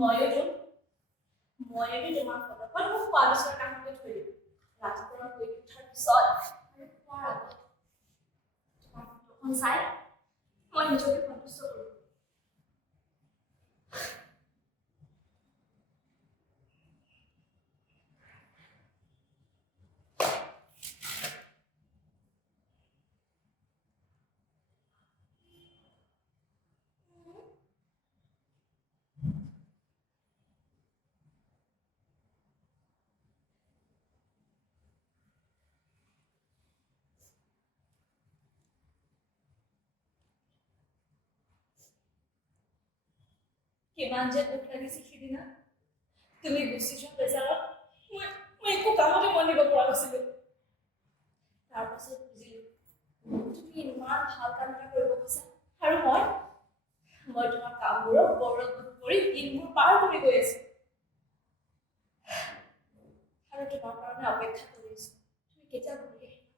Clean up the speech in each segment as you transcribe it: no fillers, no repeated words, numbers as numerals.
মইতো তোমাৰ ফটোখন মোক খোৱা বিচৰা কাষতে থৈ দিম ৰাতিপুৱা শুই উঠাৰ পিছত খোৱাৰ আগত তোমাৰ ফটোখন চাই মই নিজকে সন্তুষ্ট কৰোঁ কিমান যে দুখ লাগিছে সিদিনা তুমি গুচি যোৱা বেজাৰত মই একো কামতে মন দিব পৰা নাছিলো তাৰপাছত বুজিলো তুমি ইমান ভাল কাম এটা কৰিব কৈছা আৰু মই তোমাৰ কামবোৰক গৌৰৱবোধ কৰি দিনবোৰ পাৰ কৰি গৈ আছো আৰু তোমাৰ কাৰণে অপেক্ষা কৰি আছো তুমি কেতিয়া ঘূৰি আহিবা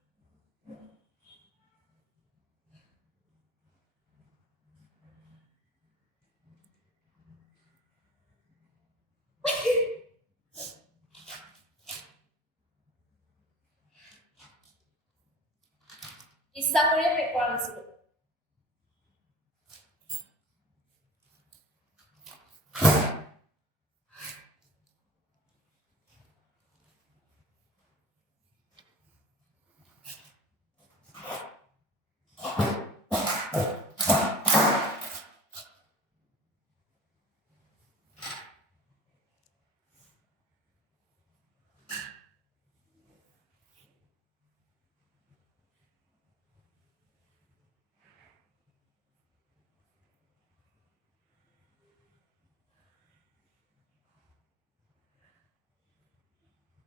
ইচ্ছা কৰিয়ে পেক কৰা নাছিলো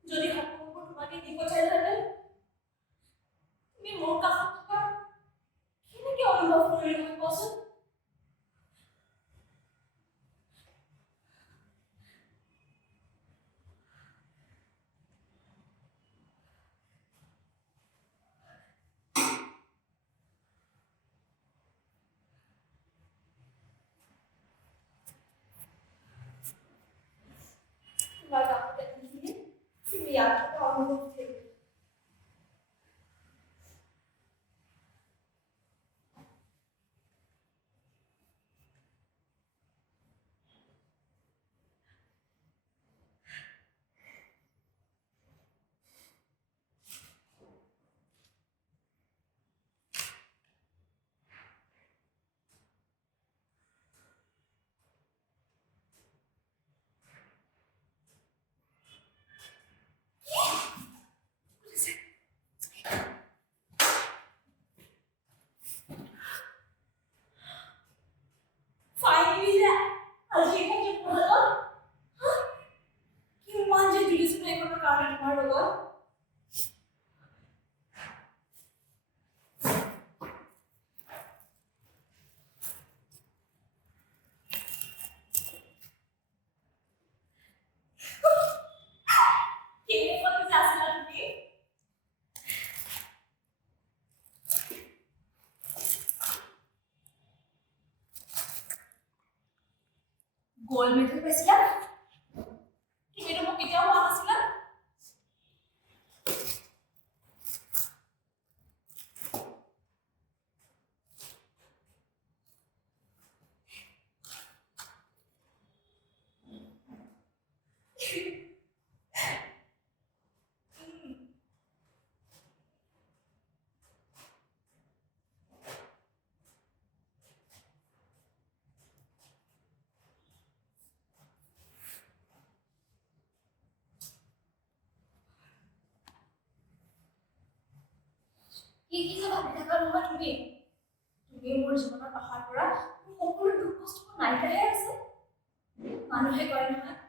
যদি সকলোবোৰ তোমাকে দি পঠাইলেহেঁতেন তুমি মোৰ কাষত থকা কেনেকৈ অনুভৱ কৰিলো হয় কোৱাচোন তোমাৰ কাষতে থাকিলে তুমি ইয়াত থকা অনুভৱ কৰিলো Finally, আজি এখানে পড়লো কিমান যে দিলিছিলে এইখনৰ কাৰণে তোমাৰ লগত গোল্ড মেডেল পাইছিলা কিন্তু মোক কেতিয়াও হোৱা নাছিলা কি যে ভাবি থাকা নহয় তুমি মোৰ জীৱনত অহাৰ পৰা সকলো দুখ কষ্ট নাইকিয়াহে আছে মানুহে কয় নহয়